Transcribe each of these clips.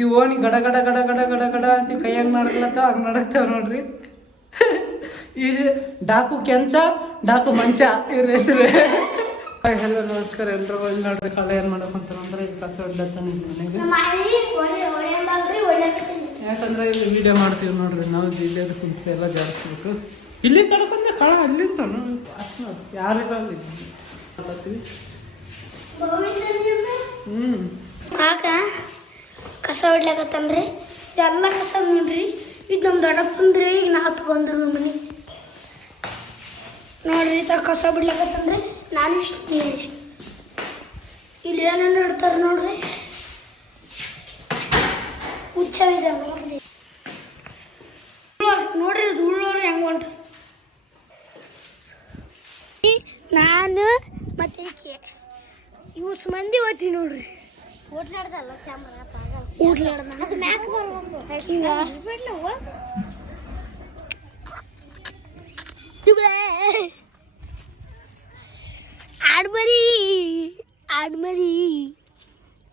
ಈ ಓಣಿ ಗಡ ಗಡ ಗಡ ಗಡ ಗಡ ಗಡ ಅಂತ ಕೈಯಾಗ ನಡ್ಕೊಳತ್ತಾವ ಹಂಗೆ ನಡಕ್ತಾವ ನೋಡ್ರಿ. ಈ ಡಾಕು ಕೆಂಚ ಡಾಕು ಮಂಚ ಇವ್ರ ಹೆಸರು. ಹೆಲೋ ನಮಸ್ಕಾರ ಎಲ್ರಿಗೂ. ಇಲ್ಲಿ ನೋಡ್ರಿ ಕಳೆ ಏನು ಮಾಡಕ್ಕಂತ ಅಂದ್ರೆ ಇಲ್ಲಿ ಕಸ ಹೊಡ್ಲತ್ತಾನೆ ಮನೆಗೆ. ಯಾಕಂದ್ರೆ ಇಲ್ಲಿ ವಿಡಿಯೋ ಮಾಡ್ತೀವಿ ನೋಡ್ರಿ ನಾವು. ಜಿಲ್ಲೆದ ಕುಂತ ಎಲ್ಲ ಜಾಡಿಸ್ಬೇಕು. ಇಲ್ಲಿ ಕಡ್ಕೊಂಡೆ ಕಳ ಅಲ್ಲಿಂದ ಯಾರಿಗೂ ಆಗ ಕಸ ಹೊಡ್ಲಕತ್ತನ್ರಿ. ಇದೆಲ್ಲ ಕಸ ನೋಡ್ರಿ. ಇದು ನಮ್ಮ ದೊಡ್ಡಪ್ಪಂದ್ರಿ. ಈಗ ನಾ ತಗೊಂಡ್ರು ಮನೆ ನೋಡ್ರಿ. ಕಸ ಬಿಡ್ಲಕತ್ತಂದ್ರೆ ನಾನು ಇಷ್ಟು ನೀರು ಇಷ್ಟು. ಇಲ್ಲಿ ಏನೇನು ಇಡ್ತಾರೆ ನೋಡ್ರಿ. ಹುಚ್ಚಾಗಿದೆ ನೋಡ್ರಿ. ನೋಡ್ರಿ ಇದು ಉಳ್ಳೋರು ಹೆಂಗ ಹೊಂಟ. ನಾನು ಮತ್ತೆ ಇವು ಮಂದಿ ಓದ್ತೀವಿ ನೋಡ್ರಿ. ಓಟ್ಲಾಡ್ದಲ್ಲ ಕ್ಯಾಮ್ರಾ ಓಟ್ಲಾಡ್ದ ಅದು ಮ್ಯಾಕ್ ಆಡ್ಮರಿ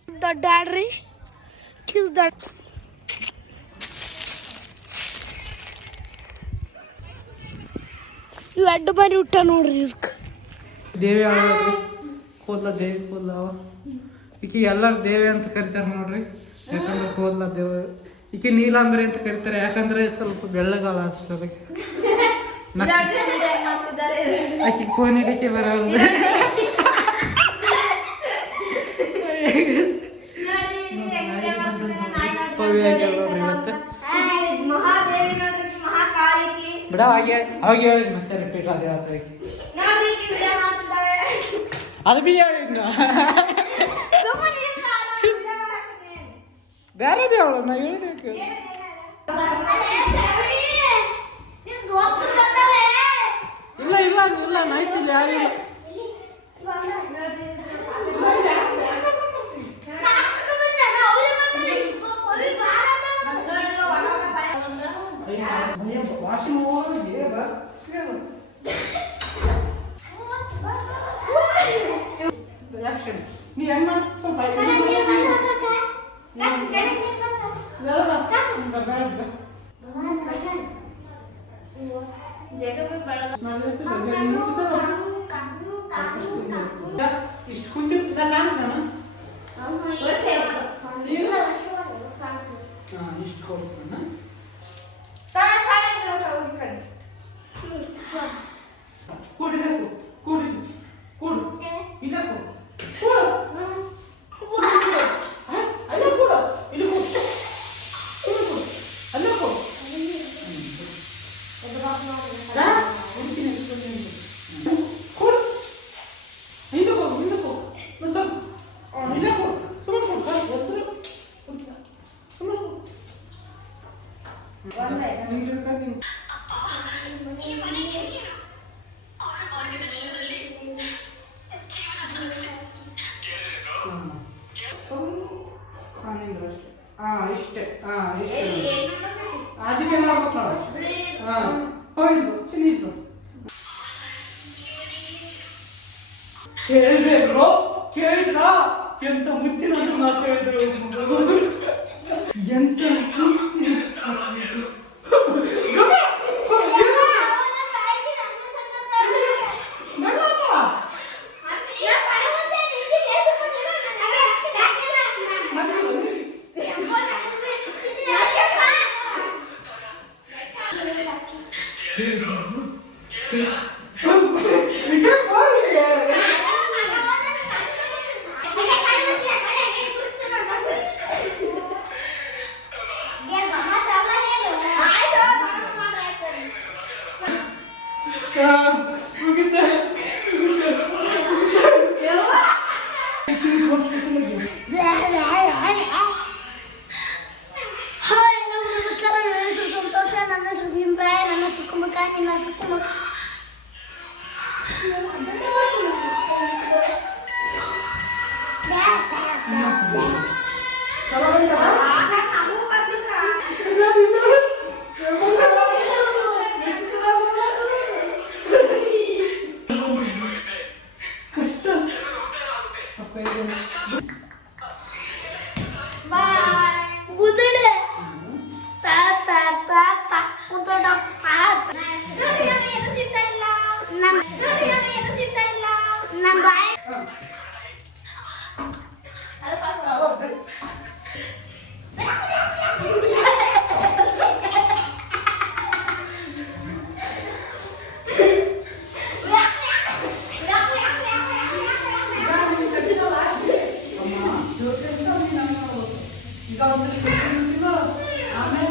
ದೊಡ್ಡ ಆಡ್ರಿ. ಕಿಸ್ ದೊಡ್ಡ ಇವು ಅಡ್ಡ ಮರಿ ಊಟ ನೋಡ್ರಿ. ಇದಕ್ಕೆ ದೇವಿ ಆಡೋದ್ರಿ. ಕೂದಲ ದೇವಿ ಕೂದಲ ಈಕಿ ಎಲ್ಲರೂ ದೇವಿ ಅಂತ ಕರಿತಾರೆ ನೋಡ್ರಿ. ಯಾಕಂದ್ರೆ ಕೂದಲ ದೇವ. ಈಕಿ ನೀಲಾಂಬರಿ ಅಂತ ಕರಿತಾರೆ ಯಾಕಂದ್ರೆ ಸ್ವಲ್ಪ ಬೆಳ್ಳಗಾಳ ಅಷ್ಟೇ. ಆಕಿ ಫೋನ್ ಹಿಡಿಕೆ ಬರಲ್ಲ. ಬಿಡ ಅವಾಗ ಹೇಳಿದ್ ಮತ್ತೆ ರಿಪೀಟ್ ಆಗಿ ಅದು ಬಿ ಹೇಳಿದ್ನ ಬೇರೆದೇ ಅವಳು ನಾ ಹೇಳಿದೆ. ಇಲ್ಲ ಇಲ್ಲ ಇಲ್ಲ ನಾಯ್ತಿಲ್ಲ ಯಾರಿಲ್ಲ. ನೀ ಹೆಂಗ್ ಮಾಡ ಸ್ವಲ್ಪ ಇಷ್ಟು ಕುಂತಿರ್ತ ಇಷ್ಟು ಕೊಡ್ತಾನ. ಕೂಡಿದೆಕು ಕೂಡಿದು ಕೂಡು ಇದಕ್ಕೂ ಕೂಡು ಅಲ್ಲ ಕೂಡು ಇಲ್ಲಿ ಕೂಡು ಅಲ್ಲ ಕೂಡು ಕೂಡು ಹಿಂದಕ್ಕೆ ಹೋಗು ಹಿಂದಕ್ಕೆ ಹೋಗು ಸ್ವಲ್ಪ ಇಲ್ಲ ಕೂಡು ಸುಮ್ಮನೆ ಕೂಡು ಸುಮ್ಮನೆ ಇಷ್ಟೇ. ಅದಕ್ಕೆ ಮಾಡ್ಬೇಕು. ಚಿನ್ನ ಕೇಳಿದ್ರು ಕೇಳಿದ್ರ ಎಂತ ಮುತ್ತಿನ ಮಾತು ಹೇಳಿದ್ರು. ಎಂತ ಒಂದ್ಸಲಿ ಕೊಡ್ತೀನಿ, ಆಮೇಲೆ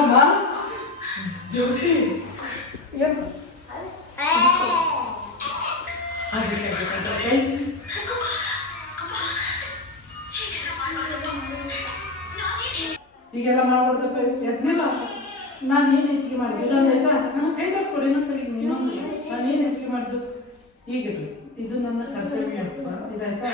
ಅಮ್ಮ ಜ್ಯೋತಿ ಏನು ಈಗೆಲ್ಲ ಮಾಡ್ಬಿಡ್ದಪ್ಪ ಎದ್ನಿಲ್ಲ. ನಾನು ಏನು ಹೆಚ್ಚಿಗೆ ಮಾಡಿದೆ ಇದೊಂದು ಆಯ್ತಾ, ಕೈ ತರಿಸ್ಕೊಡಿ ಇನ್ನೊಂದ್ಸರಿ ಇನ್ನೊಂದು. ನಾನು ಏನು ಹೆಚ್ಚಿಗೆ ಮಾಡಿದ್ದು ಈಗಿಡ್ರಿ, ಇದು ನನ್ನ ಕರ್ತವ್ಯ ಅಪ್ಪ. ಇದಾಯ್ತಾ?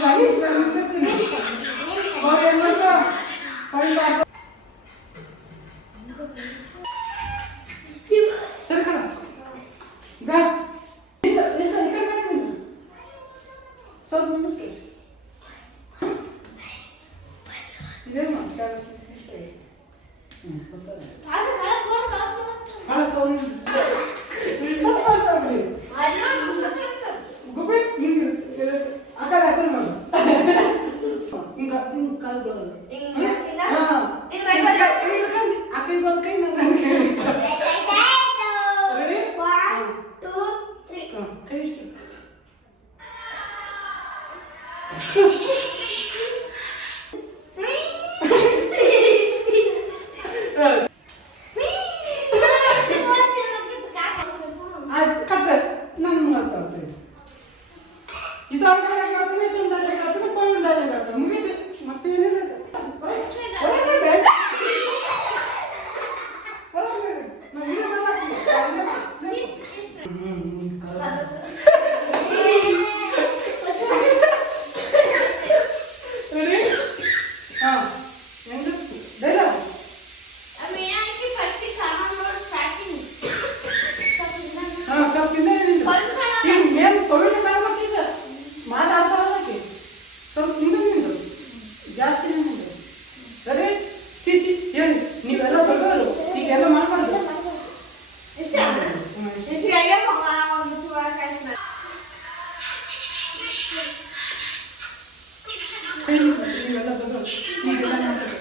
ನಾನು ನಿಂತಿರ್ತೀನಿ, ಸರಿ ಕಣ ಸ್ವಲ್ಪ ನಿಲ್ಲಿಸಿ. ಇದೇನು ಭಾಳ ಸೌಂಡ್ ಆ ಕಡೆ ಮಾಡು. ಹಿಂಗ ಹಿಂಗ ಕಾಲು ಬರೋದು ಆ ಕೈ ಬಂದ ಕೈ ನನ್ನ ಹೇಳಿ ರೆಡಿ ಕೈ ಇಷ್ಟು ಕಟ್ಟ ನನ್ನ ಮಾತಾಡ್ತೀನಿ. ಇದು ಉಂಡಾಗ ಆಗ್ತದೆ, ಇದು ಉಂಡಾಗ ಆಗ್ತದೆ, ಪೈ ಉಂಡಾಗ ಆಗ್ತದೆ, ಮುಗಿದು ಮತ್ತೆ ಏನಿಲ್ಲ. ಜಾಸ್ತಿ ಸರಿ ಚೀಚಿ ಹೇಳಿ, ನೀವೆಲ್ಲ ದೊಡ್ಡವರು ಈಗೆಲ್ಲ ಮಾಡ್ಬಾರ್ದು. ನೀವೆಲ್ಲ ದೊಡ್ಡವರು ಈಗೆಲ್ಲ ಮಾಡ್ಬಾರ್ದು.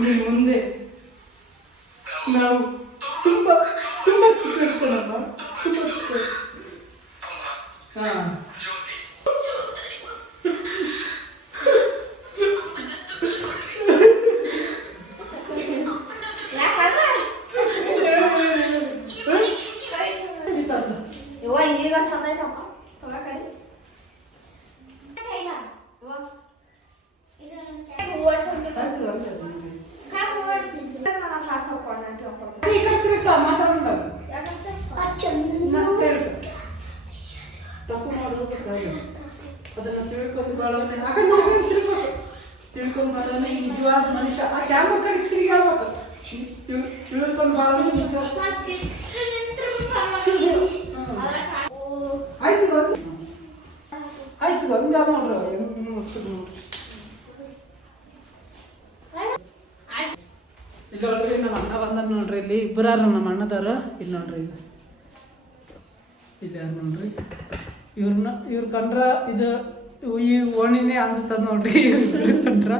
ನೀನು ಮುಂದೆ ನಾವು ತುಂಬಾ ತುಂಬಾ ಚಿಕ್ಕ ಇಟ್ಕೊಳ್ಳೋಣ, ತುಂಬಾ ಚಿಕ್ಕ. ಈಗ ಚಂದ ಐತಪ್ಪ ತೊಗೊಳಕಡಿ. ತಪ್ಪು ಮಾಡೋದು ಸಹಜ, ಅದನ್ನ ತಿಳ್ಕೊಂಡು ಬಾಳವನ್ನೇ ತಿಳ್ಕೊಂಡು ಬಾಳವನ್ನ ಈ ನಿಜವಾದ ಮನುಷ್ಯ. ಆ ಕ್ಯಾಮ್ರಾ ಕಡೆ ತಿರುಗಿ ಹೇಳ್ಬೇಕು, ತಿಳ್ಕೊಂಡು ಬಾಳವನ್ನ ಆಯ್ತು ಆಯ್ತು ಒಂದ್ ಯಾವ್ದು ನೋಡ್ರಿ. ಇಲ್ಲಿ ನೋಡ್ರಿ ನಮ್ಮ ಅಣ್ಣ ಬಂದ ನೋಡ್ರಿ, ಇಲ್ಲಿ ಇಬ್ಬರಾರ ನಮ್ಮ ಅಣ್ಣದಾರ. ಇಲ್ಲಿ ನೋಡ್ರಿ ಇಲ್ಲಿ ಯಾರು ನೋಡ್ರಿ, ಇವ್ರ ಕಂಡ್ರ ಇದು ಈ ಓಣಿನೇ ಅನ್ಸುತ್ತದ ನೋಡ್ರಿ ಕಂಡ್ರ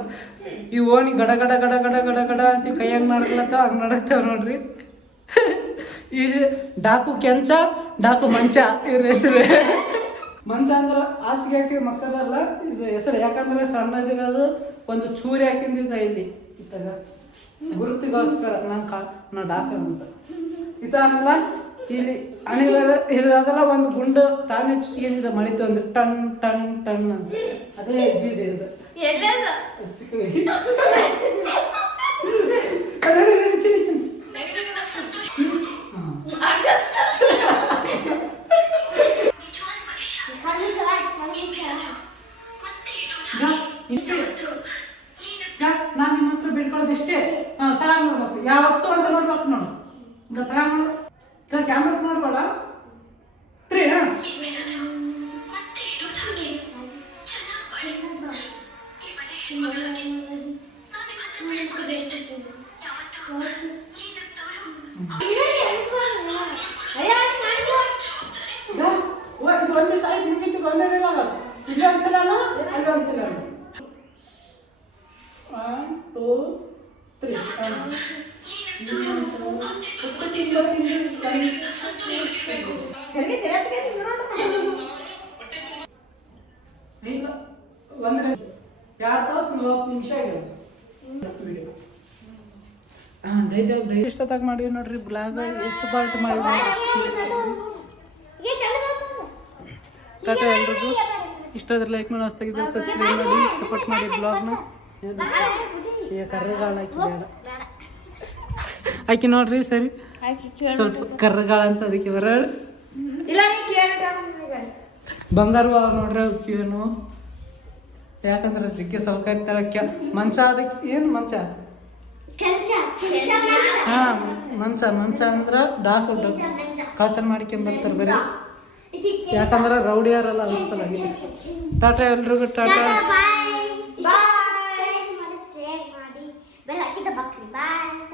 ಈ ಓಣಿ ಗಡ ಗಡ ಗಡ ಗಡ ಗಡ ಗಡ ಅಂತ ಕೈಯಾಗ ನಡ್ಕೊಳತ್ತಾವ ಹಂಗ್ ನಡಕ್ತಾವ ನೋಡ್ರಿ. ಈ ಡಾಕು ಕೆಂಚ ಡಾಕು ಮಂಚ ಇವ್ರ ಹೆಸರು. ಮಂಚ ಅಂದ್ರ ಹಾಸಿಗೆ ಹಾಕಿ ಮಕ್ಕದಲ್ಲ ಇದು ಹೆಸರು, ಯಾಕಂದ್ರೆ ಸಣ್ಣದಿರೋದು ಒಂದು ಚೂರಿ ಹಾಕಿಂದಿದ್ದ ಇಲ್ಲಿ ಇತ್ತಾಗ ಗುರುತಿಗೋಸ್ಕರ ನಾ ಡಾಕ ಅಂತ ಇತ ಅನ್ನಲ್ಲ. ಇಲ್ಲಿ ಅಣಿವರ ಇದು ಅದೆಲ್ಲ ಒಂದು ಗುಂಡು ತಾನೇ ಚುಚ್ಚಿಗೆ ಮಳಿತು ಒಂದು ಟನ್ ಟನ್ ಟನ್ ಅಂತ ಅದೇ ಹೆಜ್ಜೆ ಇದೆ ಇದು. ನಾನು ನಿಮ್ಮ ಹತ್ರ ಬೇಡ್ಕೊಳ್ಳೋದು ಇಷ್ಟೇ, ತಗೊಂಡ್ ನೋಡ್ಬೇಕು ಯಾವತ್ತು ಅಂತ ನೋಡ್ಬೇಕು ನೋಡು. ಈಗ ತಗೊಂಡ್ ನೋಡು, ಕ್ಯಾಮ್ರಾ ನೋಡ್ಬೇಡ ತ್ರೀ ಇದು ಒಂದೇ ಸೈಡ್ ನಿಂತಿದ್ದು ಒಂದೇ ಡೈಲಾಗ್. ಇಲ್ಲಿ ಒಂದ್ಸಲ ಅಲ್ಲಿ ಒಂದ್ಸಲ 1 2 3 ಇಲ್ಲ 2 ತಾಸು 40 ನಿಮಿಷ ಆಗಿದೆ ವಿಡಿಯೋ. ಇಷ್ಟೊತ್ತಾಗ ಮಾಡಿವಿ ನೋಡ್ರಿ ಬ್ಲಾಗ್. ಎಷ್ಟು ಪಾರ್ಟ್ ಮಾಡಿದ್ವಿ. ಟಾಟಾ ಎಲ್ರಿಗೂ. ಇಷ್ಟ ಆದ್ರೆ ಲೈಕ್ ಮಾಡಿ, ಹೊಸ್ತಾಗಿದ್ದರೆ ಸಬ್ಸ್ಕ್ರೈಬ್ ಮಾಡಿ, ಸಪೋರ್ಟ್ ಮಾಡಿ ಬ್ಲಾಗ್ನ. ಈಗ ಕರ್ರಗಾಳ ಹಾಕಿ ಬೇಡ ಆಕಿ ನೋಡ್ರಿ ಸರಿ ಸ್ವಲ್ಪ ಕರ್ರಗಾಳ ಅಂತ ಅದಕ್ಕೆ ಬರ ಬಂಗಾರ ನೋಡ್ರಿ ಅವ್ ಕಿವೇನು. ಯಾಕಂದ್ರೆ ಸಿಕ್ಕಿ ಸೌಕಾಗ್ತಾಳ ಮಂಚ. ಅದಕ್ಕೆ ಏನು ಮಂಚ? ಹಾ ಮಂಚ. ಮಂಚ ಅಂದ್ರ ಡಾಕು ಕಳ್ತನ ಮಾಡ್ಕೊಂಡ್ ಬರ್ತಾರೆ ಬರೀ. ಯಾಕಂದ್ರೆ ರೌಡಿಯಾರಲ್ಲ ಅದ್ರ ಸಲಾಗಿದೆ. ಟಾಟಾ ಎಲ್ರಿಗೂ ಟಾಟಾ. Bye.